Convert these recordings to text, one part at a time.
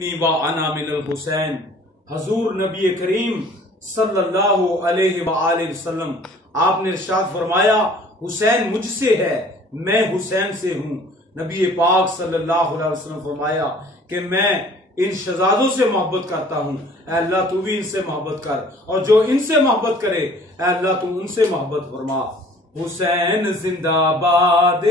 انی و انا من الحسین۔ حضور نبی کریم صلی اللہ علیہ وآلہ وسلم آپ نے ارشاد فرمایا حسین مجھ سے ہے، میں حسین سے ہوں۔ نبی پاک صلی اللہ علیہ وسلم فرمایا کہ میں ان شہزادوں سے محبت کرتا ہوں، اے اللہ تو بھی ان سے محبت کر، اور جو ان سے محبت کرے اے اللہ تو ان سے محبت فرما۔ حسین زندہ باد،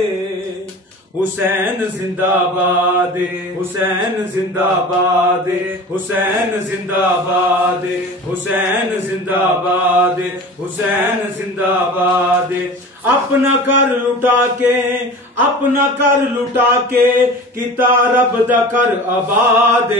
حسین زندہ باد، حسین زندہ باد، حسین زندہ باد، حسین زندہ باد، حسین زندہ باد۔ اپنا کر لٹا کے، اپنا کر لٹا کے کیتا رب دا کر آباد۔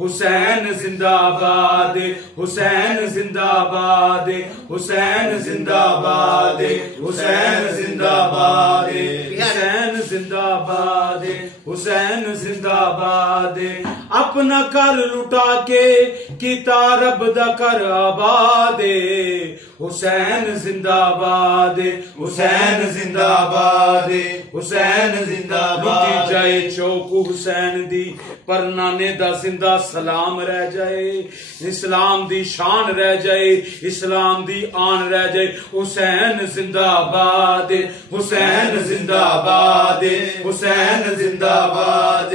حسین زندہ باد، حسین زندہ باد، حسین زندہ باد، حسین زندہ باد، حسین زندہ باد، حسین زندہ باد۔ اپنا کر لٹا کے کیتا رب دا کر آباد۔ حسین زندہ باد، حسین زندہ باد، حسین زندہ باد۔ لٹی جائے چوک حسین دی پر نانے دا زندہ سلام رہ جائے، اسلام دی شان رہ جائے، اسلام دی آن رہ جائے۔ حسین زندہ باد، حسین زندہ باد، حسین زندہ باد۔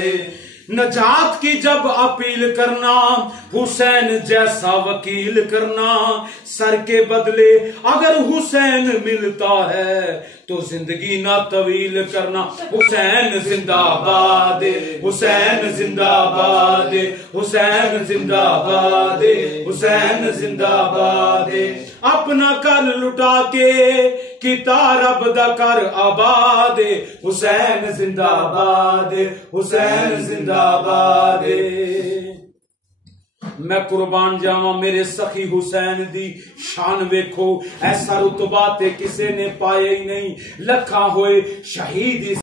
نجات کی جب اپیل کرنا حسین جیسا وکیل کرنا، سر کے بدلے اگر حسین ملتا ہے تو زندگی نہ طویل کرنا۔ حسین زندہ باد، حسین زندہ باد، حسین زندہ باد، حسین زندہ باد۔ اپنا کر لٹا کے کیتا رب دا کر آباد۔ حسین زندہ باد، حسین زندہ باد۔ میں قربان جاواں میرے سخی حسین دی شان ویکھو، ایسا رتبہ تے کسے نے پایا ہی نہیں، لکھاں ہوئے شہید